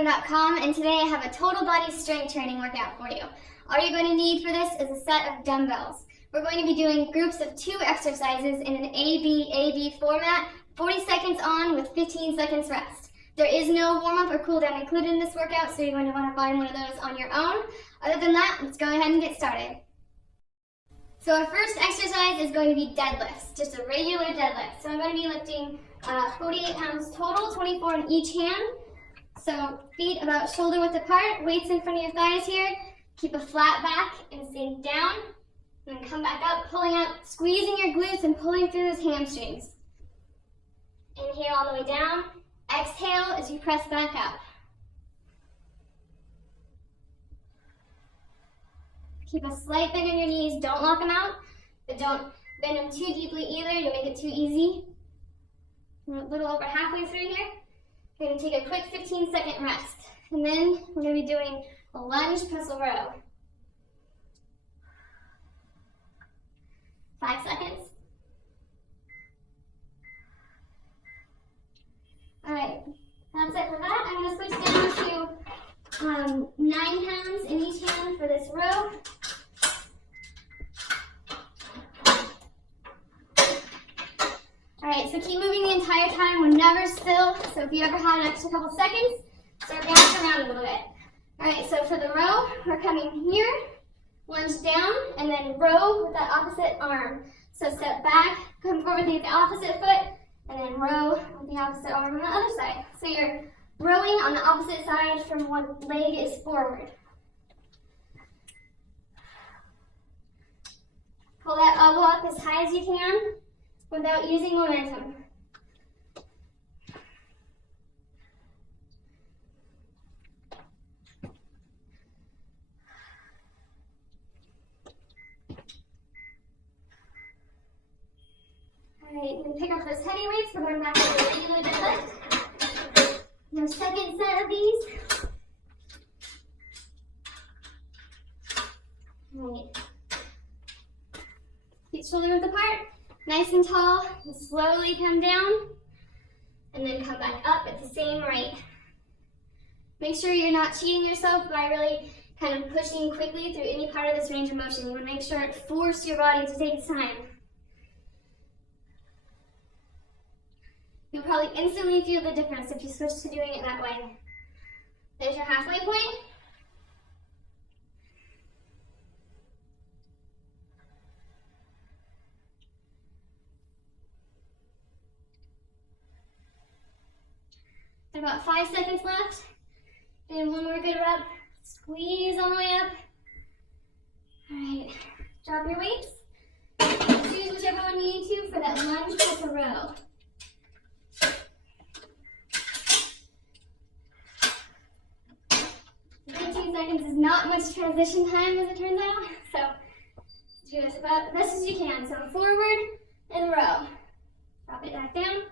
CaloriesBoostMetabolism.com, and today I have a total body strength training workout for you. All you're going to need for this is a set of dumbbells. We're going to be doing groups of 2 exercises in an A-B format, 40 seconds on with 15 seconds rest. There is no warm-up or cool-down included in this workout, so you're going to want to find one of those on your own. Other than that, let's go ahead and get started. So our first exercise is going to be deadlifts, just a regular deadlift. So I'm going to be lifting 48 pounds total, 24 in each hand. So feet about shoulder width apart, weights in front of your thighs here. Keep a flat back and sink down. And then come back up, pulling up, squeezing your glutes and pulling through those hamstrings. Inhale all the way down. Exhale as you press back up. Keep a slight bend in your knees. Don't lock them out, but don't bend them too deeply either. You'll make it too easy. We're a little over halfway through here. We're going to take a quick 15-second rest. And then we're going to be doing a lunge pestle row. 5 seconds. All right, that's it for that. I'm going to switch down to 9 pounds in each hand for this row. Alright, so keep moving the entire time. We're never still, so if you ever have an extra couple seconds, start bouncing around a little bit. Alright, so for the row, we're coming here, lunge down, and then row with that opposite arm. So step back, come forward with the opposite foot, and then row with the opposite arm on the other side. So you're rowing on the opposite side from one leg is forward. Pull that elbow up as high as you can without using momentum. All right, then pick up those heavy weights. We're going back to the regular deadlift. Your second set of these. All right. Feet shoulder width apart. Nice and tall, and slowly come down, and then come back up at the same rate. Make sure you're not cheating yourself by really kind of pushing quickly through any part of this range of motion. You want to make sure it forces your body to take its time. You'll probably instantly feel the difference if you switch to doing it that way. There's your halfway point. About 5 seconds left. And one more good rep. Squeeze all the way up. All right, drop your weights. Choose whichever one you need to for that lunge pestle row. 15 seconds is not much transition time as it turns out. So do as about as best as you can. So forward and row. Drop it back down.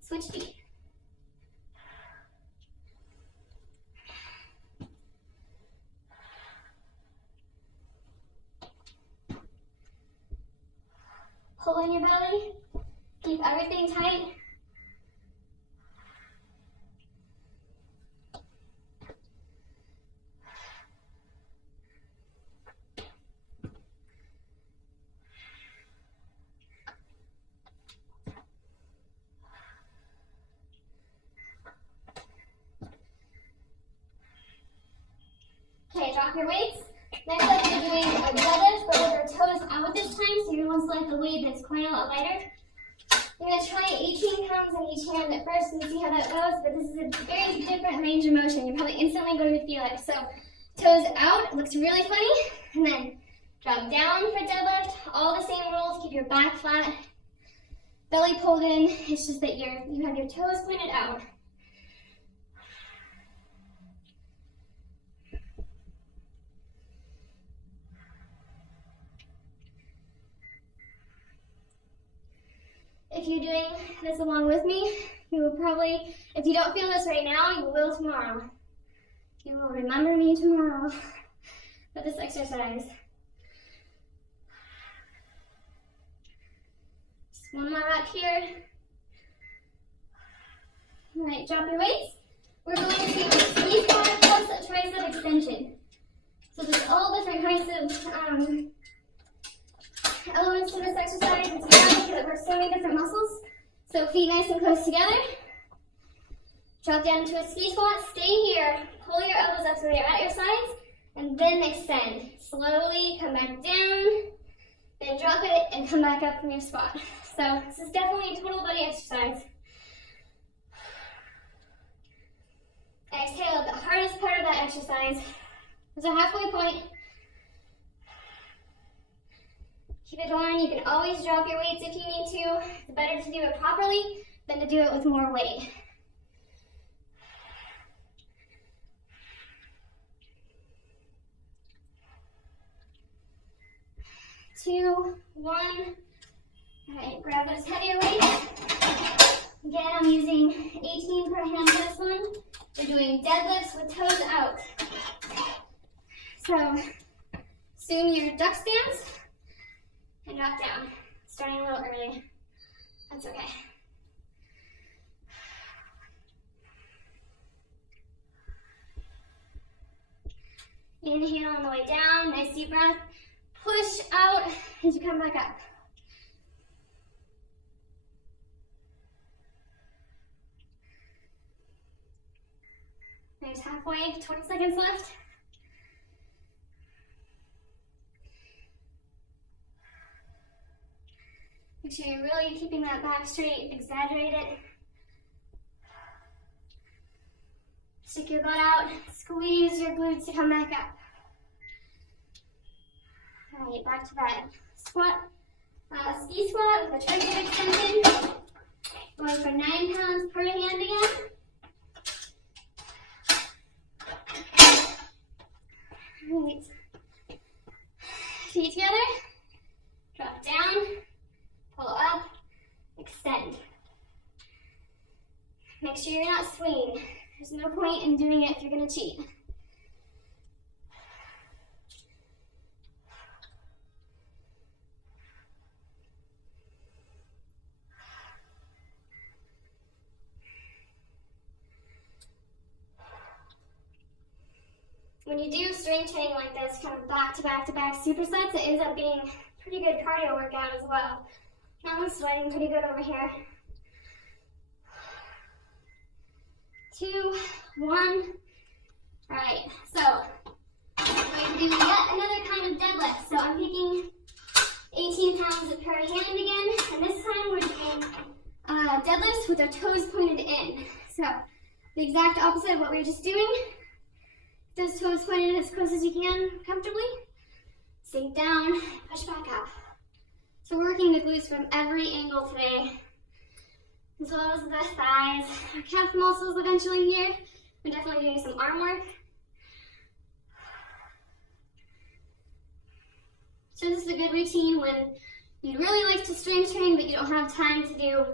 Switch feet. Pull in your belly, keep everything tight. Okay, drop your weights. Next up, you're doing a deadlift, but with your toes out this time, so you're going to select the weight that's quite a lot lighter. You're going to try 18 pounds in each hand at first and see how that goes, but this is a very different range of motion. You're probably instantly going to feel it. So toes out, it looks really funny, and then drop down for deadlift. All the same rules, keep your back flat, belly pulled in. It's just that you have your toes pointed out. If you're doing this along with me, you will probably, if you don't feel this right now, you will tomorrow. You will remember me tomorrow for this exercise. Just one more rep here. All right, drop your weights. We're going to squeeze many different muscles. So feet nice and close together. Drop down into a ski squat. Stay here. Pull your elbows up so they're at your sides. And then extend. Slowly come back down. Then drop it and come back up from your squat. So this is definitely a total body exercise. Exhale, the hardest part of that exercise is a halfway point. Keep it going. You can always drop your weights if you need to. It's better to do it properly than to do it with more weight. Two, one. All right, grab those heavier weights. Again, I'm using 18 per hand for this one. We're doing deadlifts with toes out. So, assume your duck stance and drop down. Starting a little early. That's okay. Inhale on the way down, nice deep breath. Push out as you come back up. There's halfway, 20 seconds left. Make sure you're really keeping that back straight, exaggerate it. Stick your butt out, squeeze your glutes to come back up. All right, back to that squat, ski squat with a tricep extension. Going for 9 pounds per hand again. All right, feet together, drop down, pull up, extend. Make sure you're not swinging. There's no point in doing it if you're gonna cheat. When you do strength training like this, kind of back to back to back supersets, it ends up being a pretty good cardio workout as well. Now I'm sweating pretty good over here. 2, 1. All right, so I'm going to do yet another kind of deadlift. So I'm picking 18 pounds per hand again, and this time we're doing deadlifts with our toes pointed in. So the exact opposite of what we were just doing. Those toes pointed as close as you can comfortably. Sink down, push back up. So we're working the glutes from every angle today, as well as the thighs, our calf muscles eventually here. We're definitely doing some arm work. So this is a good routine when you'd really like to strength train, but you don't have time to do,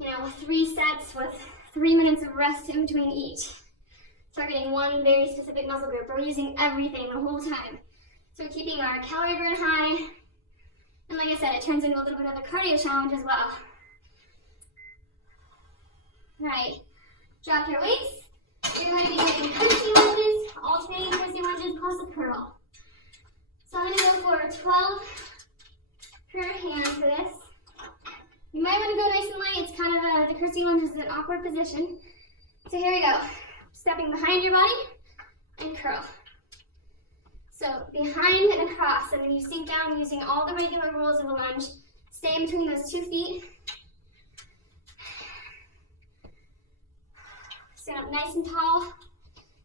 3 sets with 3 minutes of rest in between each. Targeting one very specific muscle group. We're using everything the whole time. So we're keeping our calorie burn high. And like I said, it turns into a little bit of a cardio challenge as well. All right, drop your weights. You're going to be doing curtsy lunges, alternating curtsy lunges plus a curl. So I'm going to go for 12 per hand for this. You might want to go nice and light. It's kind of the curtsy lunge is an awkward position. So here we go. Stepping behind your body and curl. So behind and across, and when you sink down using all the regular rules of a lunge, stay in between those 2 feet. Stand up nice and tall.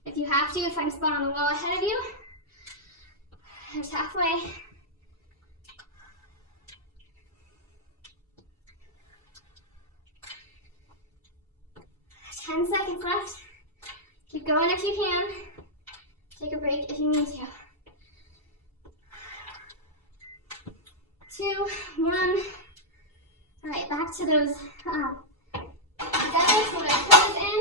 If you have to, find a spot on the wall ahead of you. There's halfway. 10 seconds left. Keep going if you can. Take a break if you need to. 2, 1. All right, back to those deadlifts with our toes in.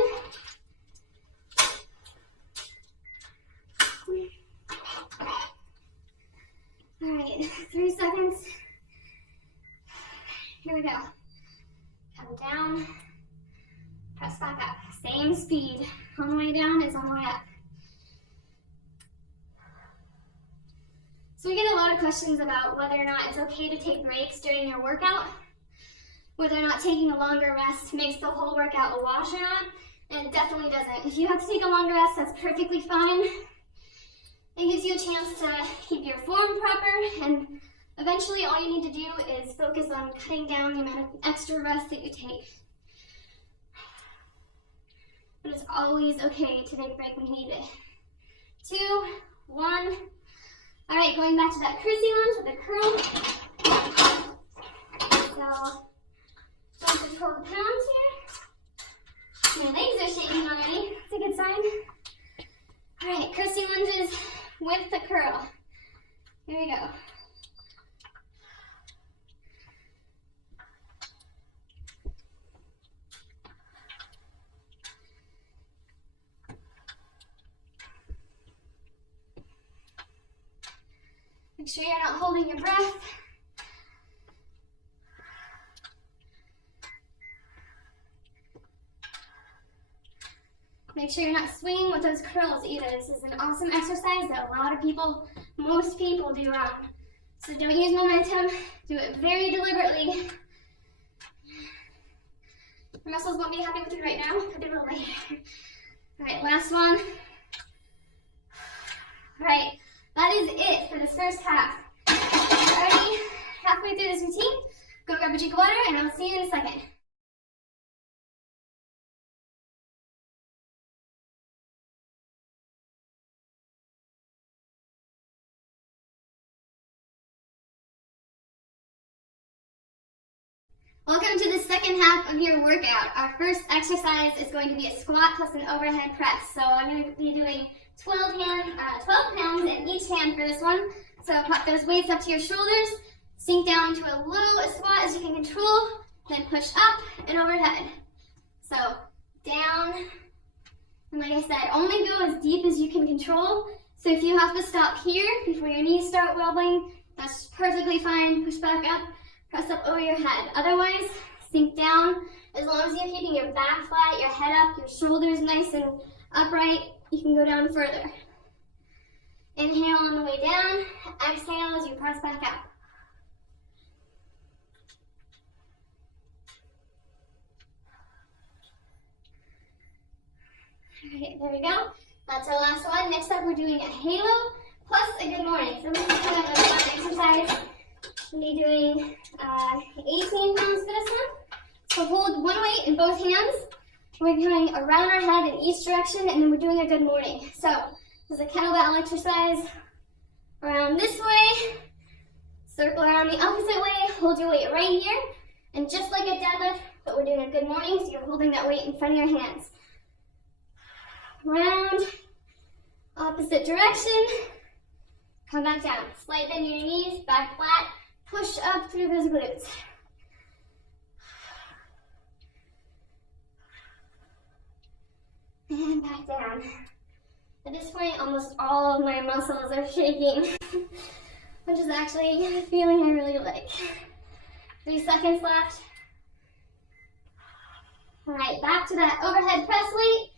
All right, 3 seconds. Here we go. Come down, press back up. Same speed. On the way down is on the way up. So we get a lot of questions about whether or not it's okay to take breaks during your workout. whether or not taking a longer rest makes the whole workout a wash or not, and it definitely doesn't. If you have to take a longer rest, that's perfectly fine. It gives you a chance to keep your form proper, and eventually all you need to do is focus on cutting down the amount of extra rest that you take. But it's always okay to take a break when you need it. 2, 1. All right, going back to that cruising lunge with a curl. So, don't control the pounds here. My legs are shaking already. It's a good sign. All right, cruising lunges with the curl. Here we go. Make sure you're not holding your breath. Make sure you're not swinging with those curls either. This is an awesome exercise that a lot of people, most people do wrong. So don't use momentum, do it very deliberately. Your muscles won't be happy with you right now, but they will later. All right, last one. All right, that is it for this first half. Already halfway through this routine, go grab a drink of water and I'll see you in a second. Welcome to the second half of your workout. Our first exercise is going to be a squat plus an overhead press. So I'm going to be doing 12 pounds in each hand for this one. So pop those weights up to your shoulders, sink down to a low squat as you can control, then push up and overhead. So down, and like I said, only go as deep as you can control. So if you have to stop here before your knees start wobbling, that's perfectly fine. Push back up. Press up over your head. Otherwise, sink down. As long as you're keeping your back flat, your head up, your shoulders nice and upright, you can go down further. Inhale on the way down. Exhale as you press back up. Alright, there we go. That's our last one. Next up, we're doing a halo plus a good morning. So this is kind of a fun exercise. We'll be doing 18 pounds for this one. So hold one weight in both hands. We're going around our head in each direction, and then we're doing a good morning. So this is a kettlebell exercise. Around this way, circle around the opposite way, hold your weight right here, and just like a deadlift, but we're doing a good morning, so you're holding that weight in front of your hands. Round, opposite direction, come back down. Slight bend in your knees, back flat. Push up through those glutes. And back down. At this point, almost all of my muscles are shaking, which is actually a feeling I really like. 3 seconds left. All right, back to that overhead press weight.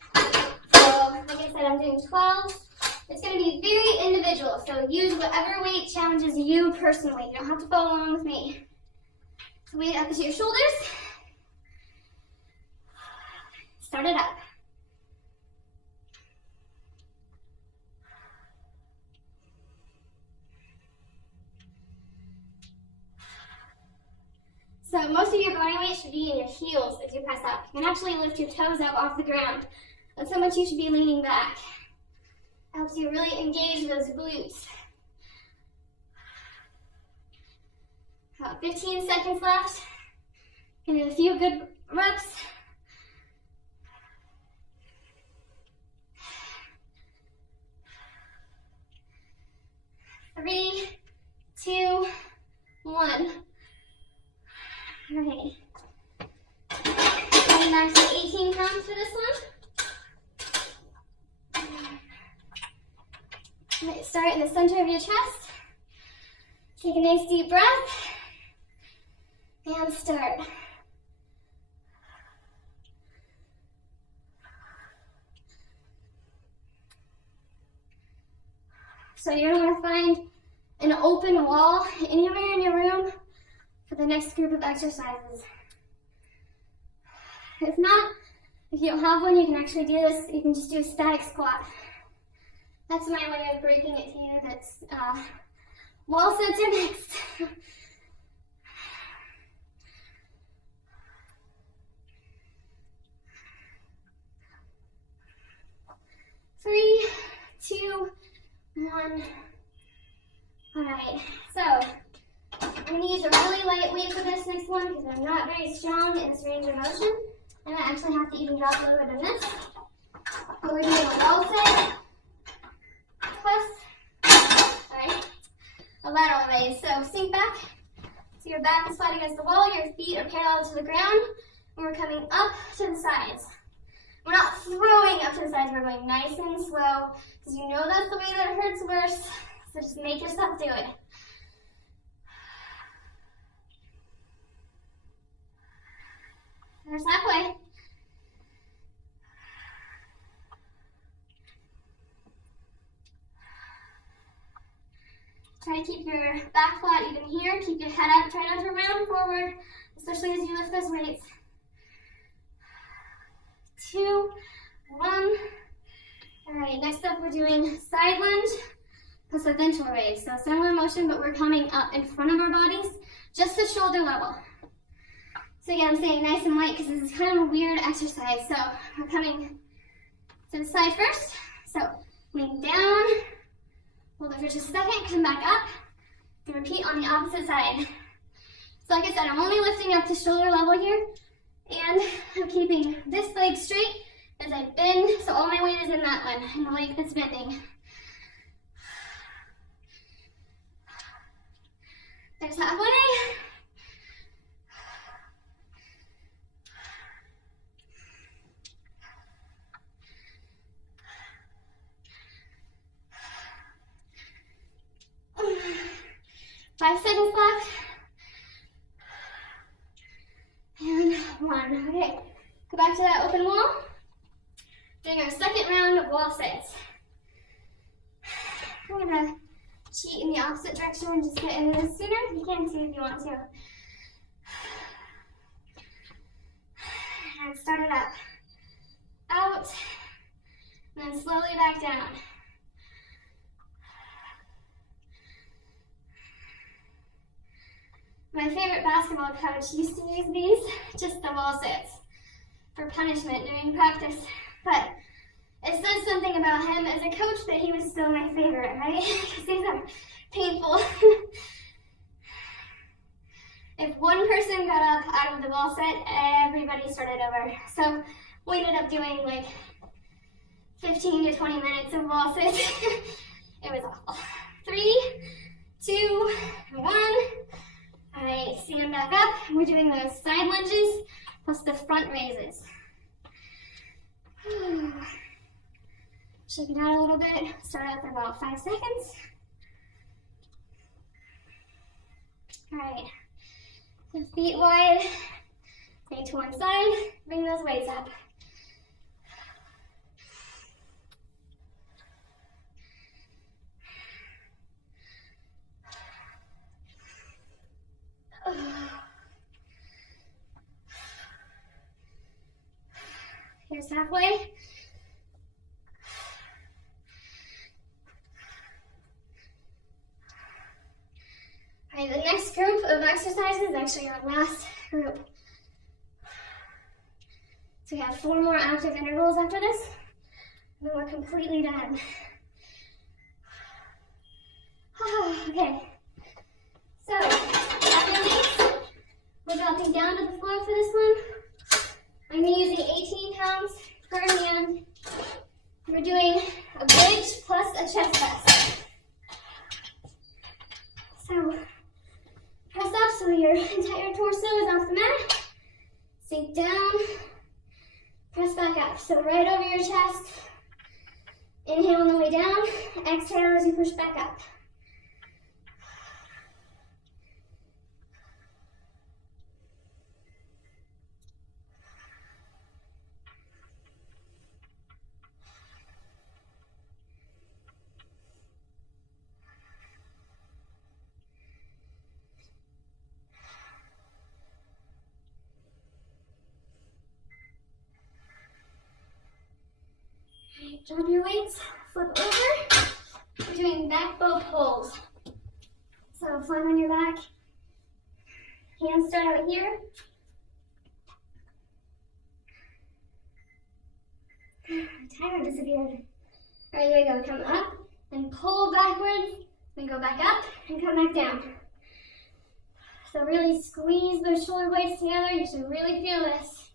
So, like I said, I'm doing 12. It's going to be very individual, so use whatever weight challenges you personally. You don't have to follow along with me. So weight up to your shoulders. Start it up. So most of your body weight should be in your heels as you press up. You can actually lift your toes up off the ground. That's how much you should be leaning back. Helps you really engage those glutes. About 15 seconds left. And a few good reps. Three, 2, 1. All right. Coming back to 18 pounds for this one. Right, start in the center of your chest. Take a nice deep breath. And start. So you're going to find an open wall anywhere in your room for the next group of exercises. If not, if you don't have one, you can actually do this. You can just do a static squat. That's my way of breaking it to you. That's wall sits are next. 3, 2, 1. All right, so I'm gonna use a really light weight for this next one because I'm not very strong in this range of motion. I might actually have to even drop lower than this. But we're doing a wall sit plus, all right, a lateral raise. So sink back, so your back is flat against the wall, your feet are parallel to the ground, and we're coming up to the sides. We're not throwing up to the sides, we're going nice and slow, because you know that's the way that it hurts worse, so just make yourself do it. There's halfway. Try to keep your back flat even here, keep your head up, try not to round forward, especially as you lift those weights. 2, 1. All right, next up we're doing side lunge plus a ventral raise. So similar motion, but we're coming up in front of our bodies, just to shoulder level. So again, I'm saying nice and light because this is kind of a weird exercise. So we're coming to the side first. So lean down, hold it for just a second, come back up, and repeat on the opposite side. So like I said, I'm only lifting up to shoulder level here, and I'm keeping this leg straight as I bend, so all my weight is in that one, and the leg that's bending. There's halfway. Five seconds left. And 1. Okay, go back to that open wall. Doing our second round of wall sits. I'm gonna cheat in the opposite direction and just get into this sooner. You can too if you want to. And start it up. Out. And then slowly back down. My favorite basketball coach used to use these, just the wall sits, for punishment during practice. But it says something about him as a coach that he was still my favorite, right? Because these are painful. If one person got up out of the wall set, everybody started over. So we ended up doing like 15 to 20 minutes of wall sits. It was awful. 3, 2, 1. All right, stand back up. We're doing those side lunges plus the front raises. Shake it out a little bit. Start out for about 5 seconds. All right, so feet wide. Stay to one side. Bring those weights up. Here's halfway. All right, the next group of exercises is actually our last group. So we have 4 more active intervals after this, and then we're completely done. Okay, so after these, we're dropping down to the floor for this one. I'm using 18 pounds per hand. We're doing a bridge plus a chest press. So press up so your entire torso is off the mat. Sink down, press back up. So right over your chest. Inhale on the way down, exhale as you push back up. Drop your weights, flip over. We're doing back bow pulls. So flat on your back. Hands start out here. Timer disappeared. All right, here we go. Come up and pull backwards, then go back up and come back down. So really squeeze those shoulder blades together. You should really feel this.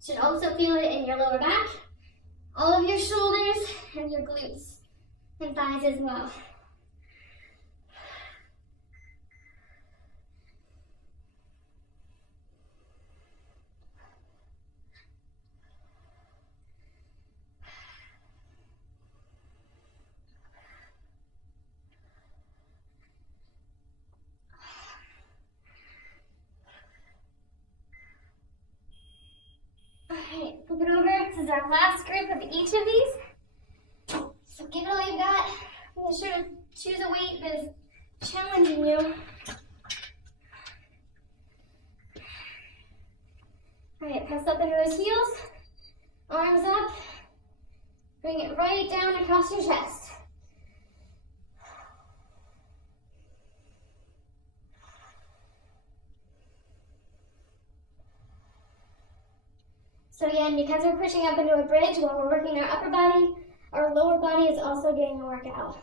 You should also feel it in your lower back, all of your shoulders, and your glutes and thighs as well. Alright, flip it over. This is our last group of each of these. So give it all you've got. Be sure to choose a weight that is challenging you. Alright, press up into those heels. Arms up. Bring it right down across your chest. So again, because we're pushing up into a bridge while we're working our upper body, our lower body is also getting a workout.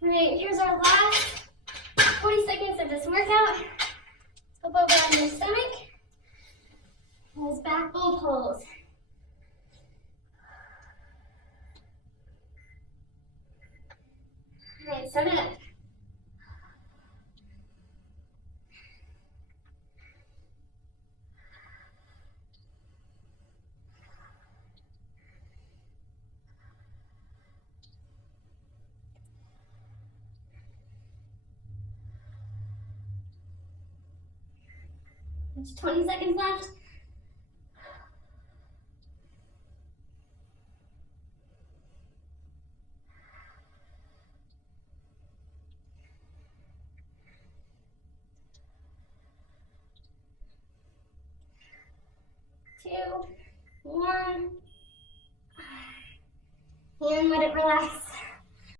All right, here's our last 40 seconds of this workout. Flip over on your stomach. Those back bow pulls. All right, 7 up. There's 20 seconds left. Two, one, and let it relax.